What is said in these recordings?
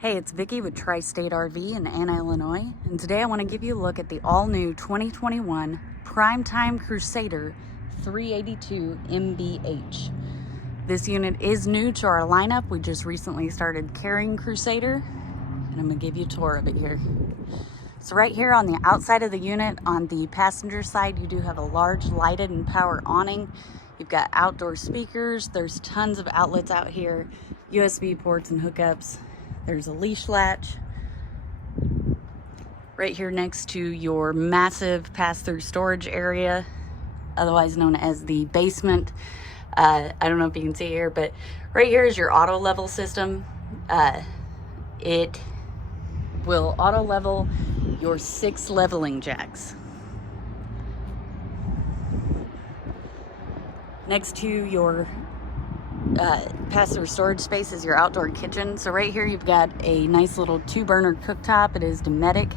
Hey, it's Vicki with Tri-State RV in Anna, Illinois, and today I want to give you a look at the all-new 2021 Primetime Crusader 382 MBH. This unit is new to our lineup. We just recently started carrying Crusader, and I'm going to give you a tour of it here. So right here on the outside of the unit, on the passenger side, you do have a large lighted and power awning. You've got outdoor speakers. There's tons of outlets out here, USB ports and hookups. There's a leash latch right here next to your massive pass-through storage area, otherwise known as the basement. I don't know if you can see here, but right here is your auto level system. It will auto level your 6 leveling jacks. Next to your pass-through storage space is your outdoor kitchen. So right here you've got a nice little 2-burner cooktop. It is Dometic.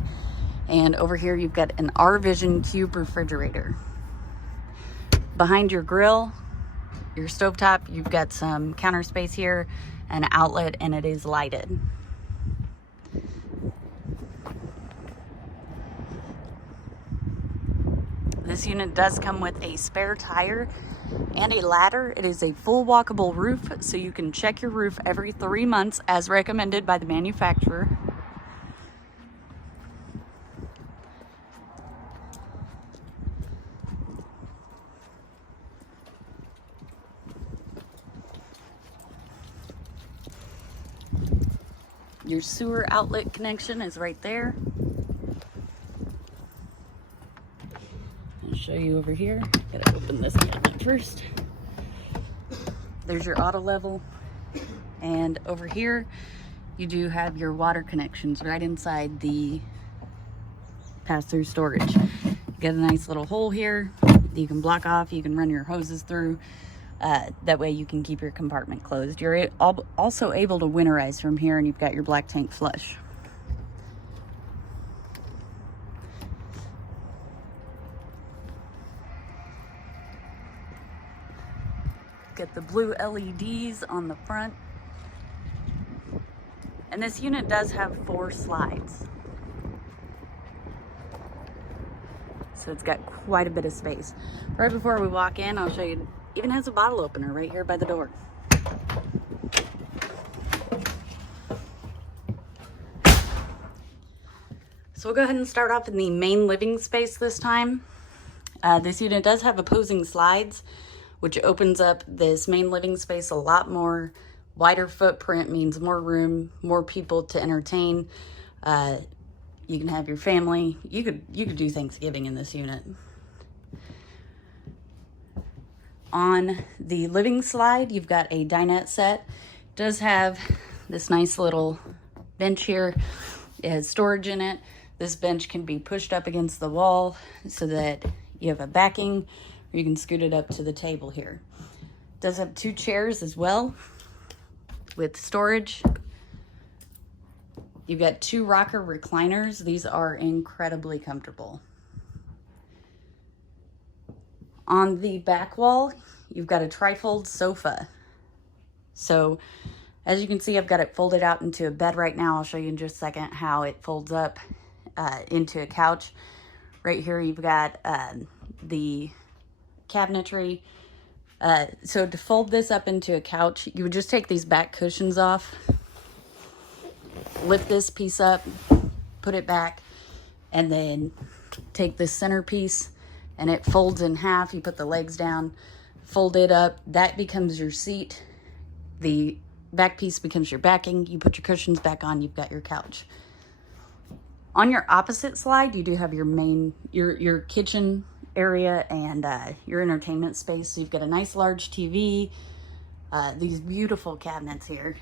And over here you've got an R-Vision cube refrigerator. Behind your grill, your stovetop, you've got some counter space here, an outlet, and it is lighted. This unit does come with a spare tire and a ladder. It is a full walkable roof, so you can check your roof every 3 months as recommended by the manufacturer. Your sewer outlet connection is right there. I'll show you over here. Gotta open this cabinet first. There's your auto level. And over here, you do have your water connections right inside the pass-through storage. You got a nice little hole here that you can block off. You can run your hoses through. That way you can keep your compartment closed. You're also able to winterize from here, and you've got your black tank flush. Get the blue LEDs on the front. And this unit does have 4 slides. So it's got quite a bit of space. Right before we walk in, I'll show you, it even has a bottle opener right here by the door. So we'll go ahead and start off in the main living space this time. This unit does have opposing slides, which opens up this main living space a lot more. Wider footprint means more room, more people to entertain. You can have your family. You could do Thanksgiving in this unit. On the living slide, you've got a dinette set. It does have this nice little bench here. It has storage in it. This bench can be pushed up against the wall so that you have a backing, or you can scoot it up to the table here. It does have 2 chairs as well with storage. You've got 2 rocker recliners. These are incredibly comfortable. On the back wall, you've got a trifold sofa. So as you can see, I've got it folded out into a bed right now. I'll show you in just a second how it folds up into a couch. Right here, you've got the cabinetry. So to fold this up into a couch, you would just take these back cushions off, lift this piece up, put it back, and then take this centerpiece, and it folds in half. You put the legs down, fold it up. That becomes your seat. The back piece becomes your backing. You put your cushions back on, you've got your couch. On your opposite slide, you do have your main, your kitchen area and your entertainment space. So you've got a nice large TV, these beautiful cabinets here,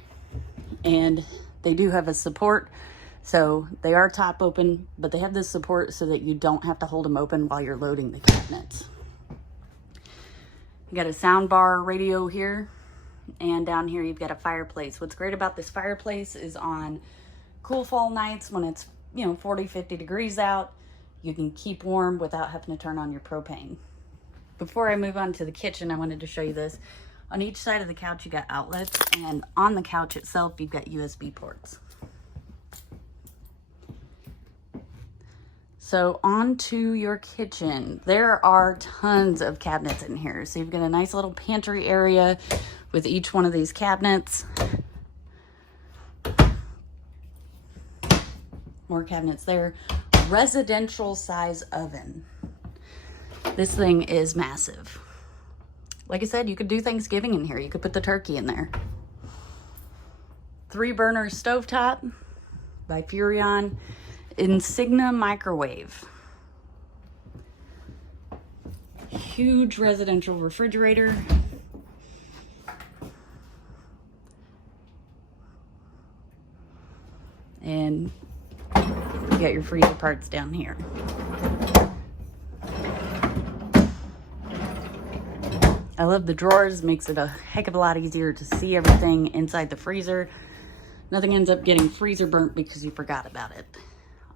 and they do have a support. So they are top open, but they have this support so that you don't have to hold them open while you're loading the cabinets. You got a sound bar radio here, and down here you've got a fireplace. What's great about this fireplace is on cool fall nights when it's 40, 50 degrees out, you can keep warm without having to turn on your propane. Before I move on to the kitchen, I wanted to show you this. On each side of the couch, you got outlets, and on the couch itself, you've got USB ports. So on to your kitchen. There are tons of cabinets in here. So you've got a nice little pantry area with each one of these cabinets. More cabinets there. Residential size oven. This thing is massive. Like I said, you could do Thanksgiving in here. You could put the turkey in there. 3-burner stovetop by Fuzion. Insignia microwave. Huge residential refrigerator. And you got your freezer parts down here. I love the drawers, makes it a heck of a lot easier to see everything inside the freezer. Nothing ends up getting freezer burnt because you forgot about it.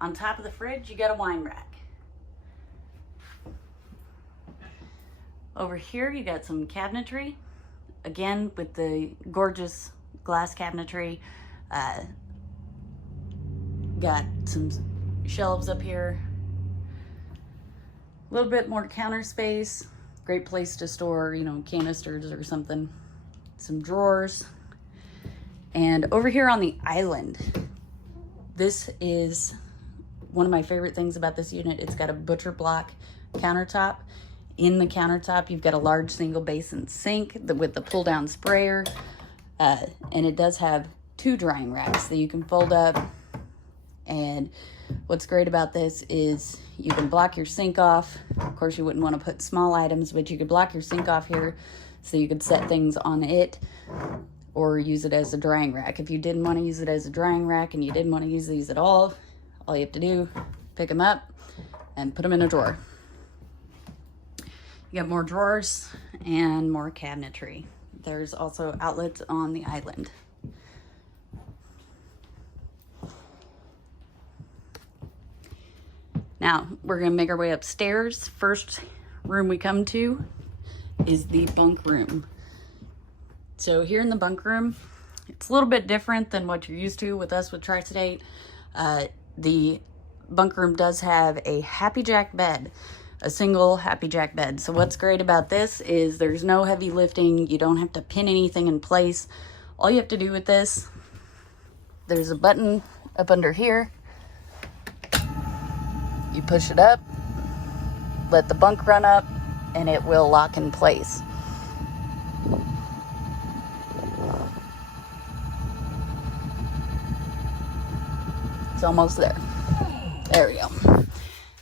On top of the fridge, you got a wine rack. Over here, you got some cabinetry. Again, with the gorgeous glass cabinetry. Got some shelves up here. A little bit more counter space. Great place to store, you know, canisters or something. Some drawers. And over here on the island, this is one of my favorite things about this unit. It's got a butcher block countertop. In the countertop, you've got a large single basin sink with the pull down sprayer. And it does have 2 drying racks that you can fold up. And what's great about this is you can block your sink off. Of course, you wouldn't want to put small items, but you could block your sink off here so you could set things on it or use it as a drying rack. If you didn't want to use it as a drying rack and you didn't want to use these at all you have to do, pick them up and put them in a drawer. You got more drawers and more cabinetry. There's also outlets on the island. Now, we're gonna make our way upstairs. First room we come to is the bunk room. So here in the bunk room, it's a little bit different than what you're used to with us with Tri-State. The bunk room does have a Happy Jack bed, a single Happy Jack bed. So what's great about this is there's no heavy lifting. You don't have to pin anything in place. All you have to do with this, there's a button up under here. You push it up, let the bunk run up, and it will lock in place. It's almost there. There we go.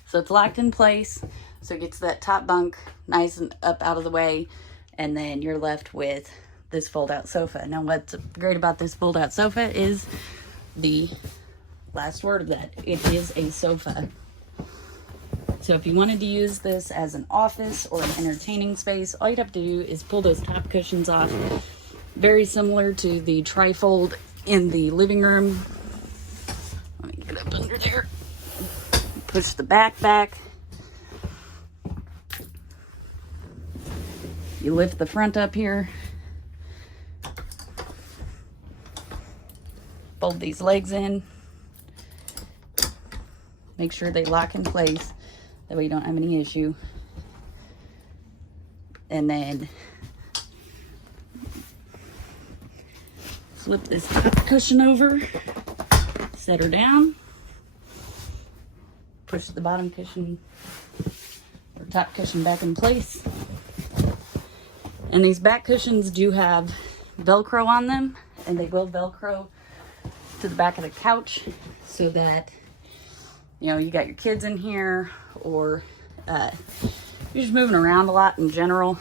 So it's locked in place. So it gets that top bunk nice and up out of the way. And then you're left with this fold-out sofa. Now what's great about this fold-out sofa is the last word of that. It is a sofa. So if you wanted to use this as an office or an entertaining space, all you'd have to do is pull those top cushions off. Very similar to the trifold in the living room. Let me get up under there. Push the back. You lift the front up here. Fold these legs in. Make sure they lock in place. That way you don't have any issue. And then flip this top cushion over, set her down, push the bottom cushion or top cushion back in place. And these back cushions do have Velcro on them, and they will Velcro to the back of the couch so that, you know, you got your kids in here or you're just moving around a lot in general.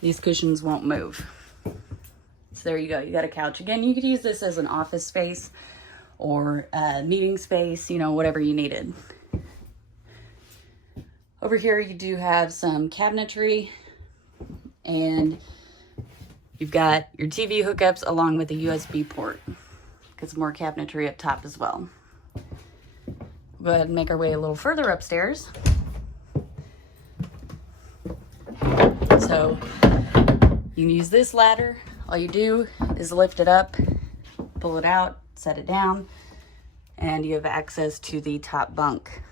These cushions won't move. So there you go. You got a couch. Again, you could use this as an office space or meeting space, you know, whatever you needed. Over here, you do have some cabinetry, and you've got your TV hookups along with a USB port. Got some more cabinetry up top as well. Go ahead and make our way a little further upstairs. So you can use this ladder. All you do is lift it up, pull it out, set it down. and you have access to the top bunk.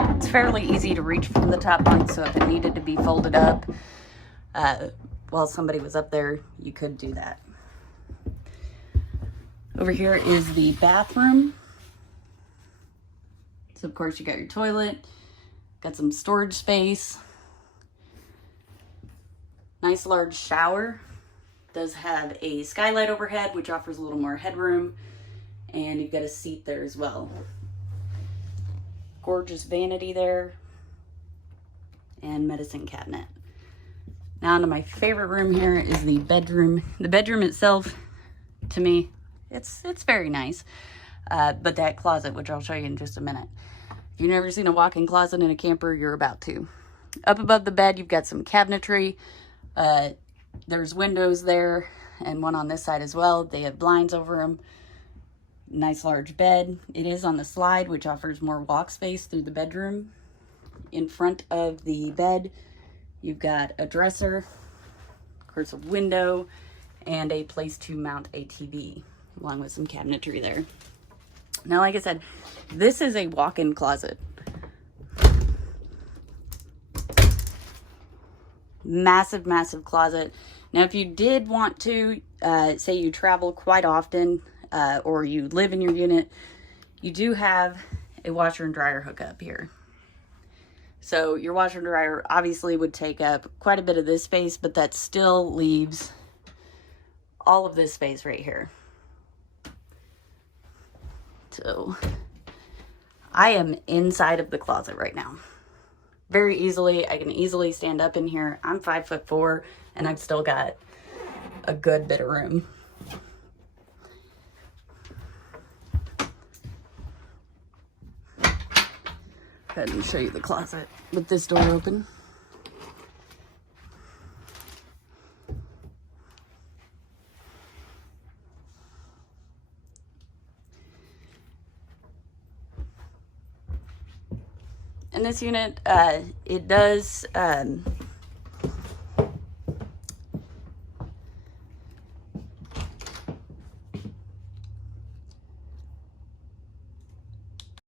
It's fairly easy to reach from the top bunk, so if it needed to be folded up while somebody was up there, you could do that. Over here is the bathroom. So of course you got your toilet, got some storage space, nice large shower. Does have a skylight overhead, which offers a little more headroom, and you've got a seat there as well. Gorgeous vanity there, and medicine cabinet. Now onto my favorite room here is the bedroom. The bedroom itself, to me, it's very nice. But that closet, which I'll show you in just a minute. If you've never seen a walk-in closet in a camper, you're about to. Up above the bed, you've got some cabinetry. There's windows there, and one on this side as well. They have blinds over them. Nice large bed. It is on the slide, which offers more walk space through the bedroom. In front of the bed, you've got a dresser, of course a window, and a place to mount a TV, along with some cabinetry there. Now, like I said, this is a walk-in closet. Massive, massive closet. Now, if you did want to, say you travel quite often, or you live in your unit, you do have a washer and dryer hookup here. So your washer and dryer obviously would take up quite a bit of this space, but that still leaves all of this space right here. So I am inside of the closet right now. Very easily, I can easily stand up in here. I'm 5'4", and I've still got a good bit of room. Go ahead and show you the closet with this door open. In this unit, it does,